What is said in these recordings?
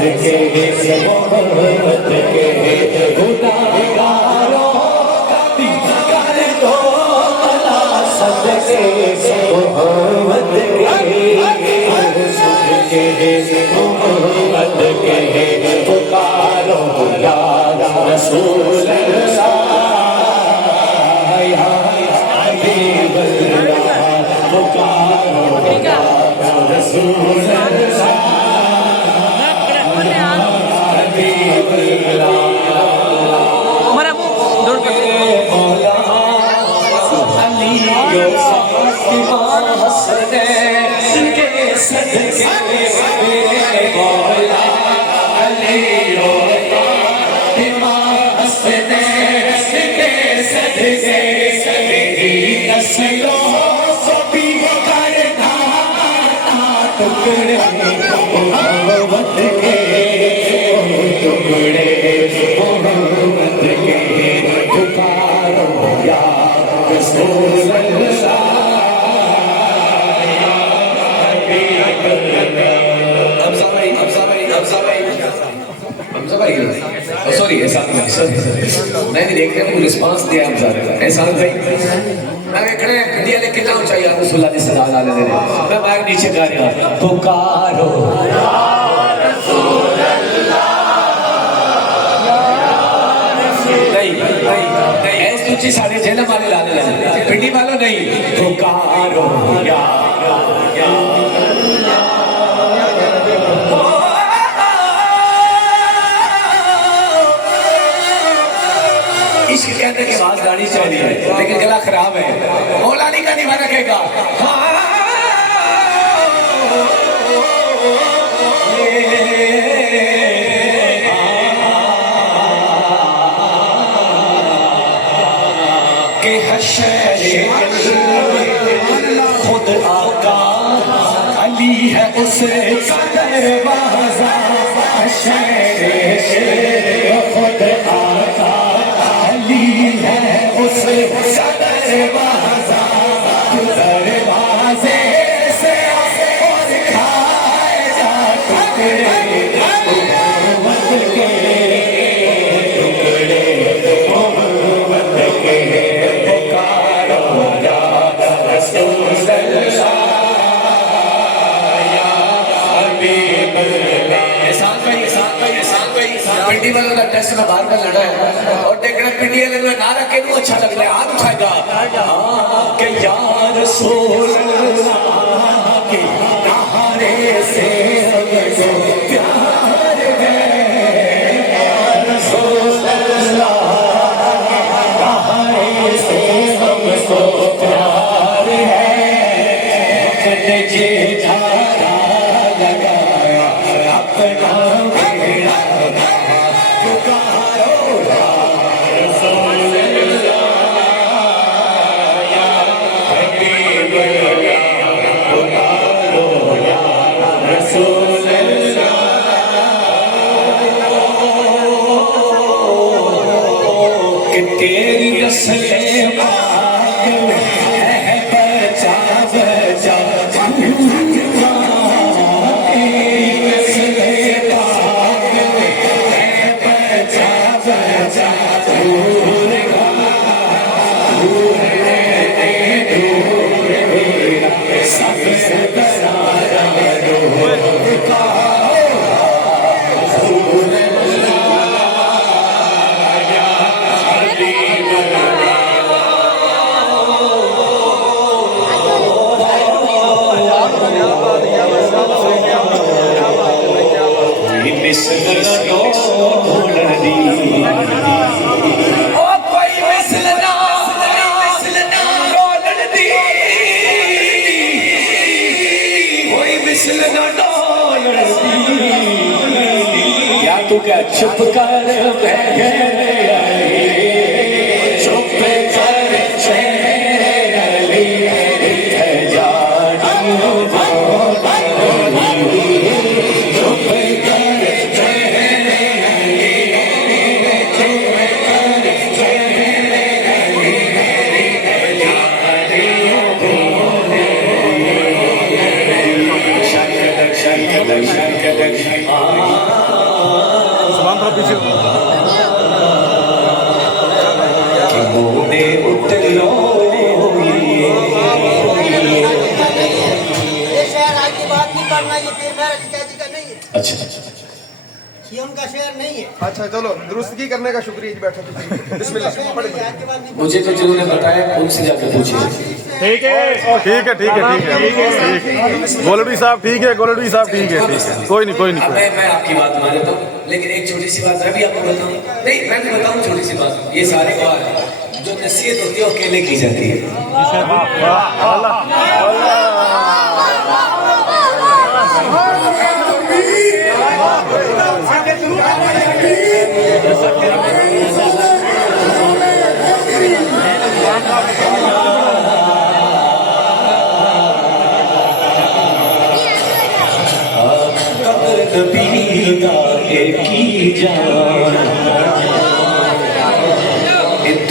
सदके मोहब्बत के गुनाहगारों का भी कर दो भला सदके मोहब्बत के सदके मोहब्बत के पुकारो या रसूल अल्लाह या हबीब अल्लाह पुकारो या रसूल अल्लाह हबीब अल्लाह मौला अली यो फातिमा हसनैन के सदके मेरे मौला अली यो फातिमा हसनैन के सदके मेरी नस्लों को भी करना टुकड़े मोहब्बत के टुकड़े मोहब्बत के पुकारो या रसूल अल्लाह सॉरी मैं भी देखने को रिस्पांस दिया ऐसा भाई मैं देखने इंडिया ले कितना ऊंचाई है रसूलुल्लाह की सदा ला ले मैं माइक नीचे कर रहा पुकारो या रसूल अल्लाह नहीं ऐसे ऊंची साड़ी जेल वाले ला ले पिंडी वालों नहीं पुकारो या इश्क के अंदर की आवाज गानी चाहिए लेकिन गला खराब है मौलानी का निभा रखेगा के हशरे खुद आका अली है उसे दरवाजा हशरे खुद आका अली है उसे दरवाजा दरवाजे से और खाए जा टुकड़े मोहब्बत के टुकड़े मोहब्बत के पुकारो या रसूल अल्लाह या हबीब अल्लाह एहसान भाई पिंडी वालों का टेस्ट में बाहर का लड़ा है और देखना पिंडी वाले में ना रखे तो अच्छा लग रहा है हाथ उठाएगा कि या रसूल अल्लाह के नारे से हमको प्यार है या रसूल अल्लाह नारे से हमको प्यार है जी धारा लगाया अपना तेरी रस्ले पाक है बचा बचा तेरी रस्ले पाक है बचा बचा दूर सबसे बड़ा या तू क्या चुप कर चुप कर पीछे अच्छा ये उनका शेर नहीं है। अच्छा चलो दुरुस्तगी करने का शुक्रिया जी, बैठो बिस्मिल्लाह पढ़िए। मुझे तो जिन्होंने बताया उनसे जाकर पूछिए। ठीक है ठीक है ठीक है ठीक है गोलडी साहब ठीक है, गोलडी साहब ठीक है, ठीक है कोई नहीं कोई नहीं। मैं आपकी बात मान लेता हूँ, लेकिन एक छोटी सी बात मैं भी आपको बताऊँ। नहीं मैं भी बताऊँ छोटी सी बात, ये सारे बात जो नसीहत होती है वो अकेले की जाती है।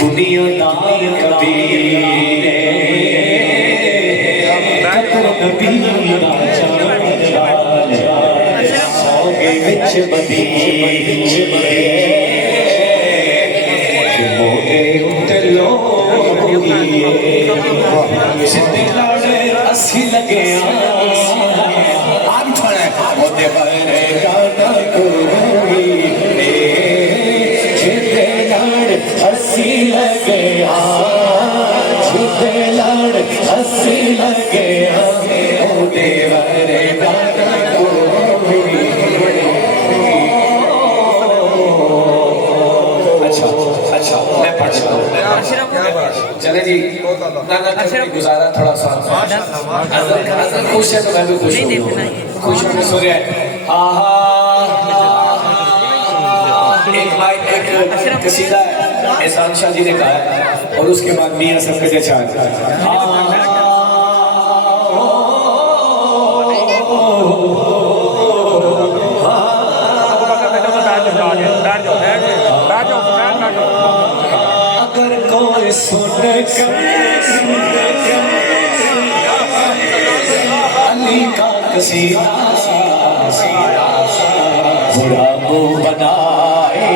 दुनियादार कबीर विच बदी मोटे उतलो सिद्धे लाड़े अस्सी लगे आम छोड़े मोटे बड़े गाना कोई सिद्धे लाड़े अस्सी लगे सिद्धे लाड़े अस्सी लगे मोटे बड़े गाना चले जी गुजारा थोड़ा सा खुश है तो मैं भी खुश हूँ, खुश होकर सो गया। एक कसीदा एहसान शाह जी ने कहा है और उसके बाद मियां सबके जचार। अली का कसीदा बुरा मुंह बनाए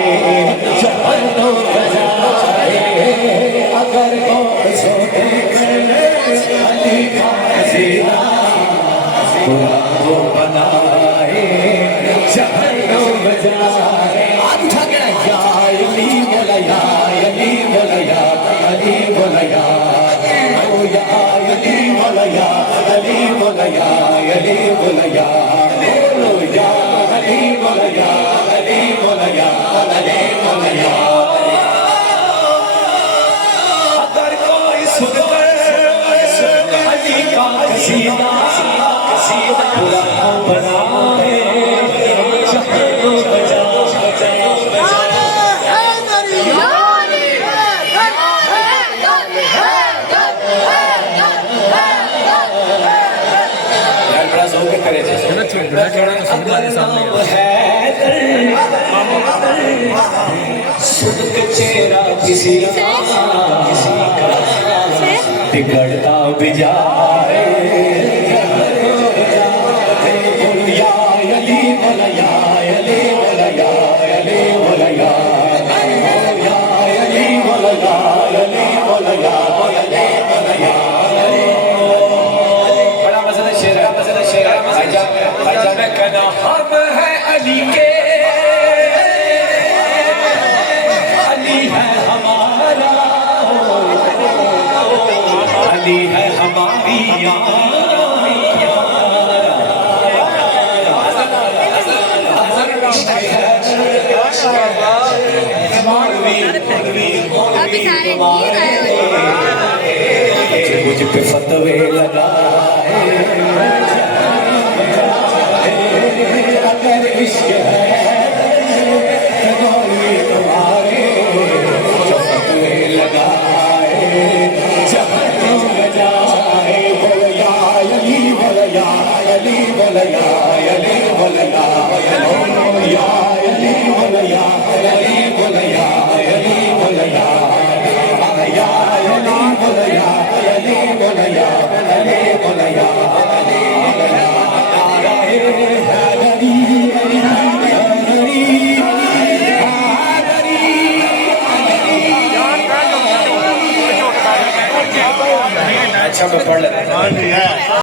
जवानों बजाए, अगर कोई सोने अली का कसीदा बुरा मुंह बनाए जवानों बजाए। अली बोला या अली बोला या अली बोला या अली बोला या अली बोला या अली बोला या बोलो या अली बोला या अली बोला या अली बोला या। अगर कोई सुन अली का कसीदा बुरा बनाए जहानों बजा चेहरा किसी का बिगड़ता बिजाए या अली बोला या अली बोला या अली बोला या अली बोला या अली बोला या अली बोला या। बड़ा मजा शेर भाईजान मैं कहना हम है अली के, अली है हमारा, अली है हमारी मुझ पे फतवे लगा अगर इश्क है तुम्हारे जो फतवे लगाए जहानों बजाए बोलो या अली बोलो या अली बोलो या अली बोलो या अली बोलो या अली बोलो या अली बोलो या अली बोलो या अली बोलो या अली बोलो या अली बोलो अच्छा मैं पढ़ लेता हाँ जी है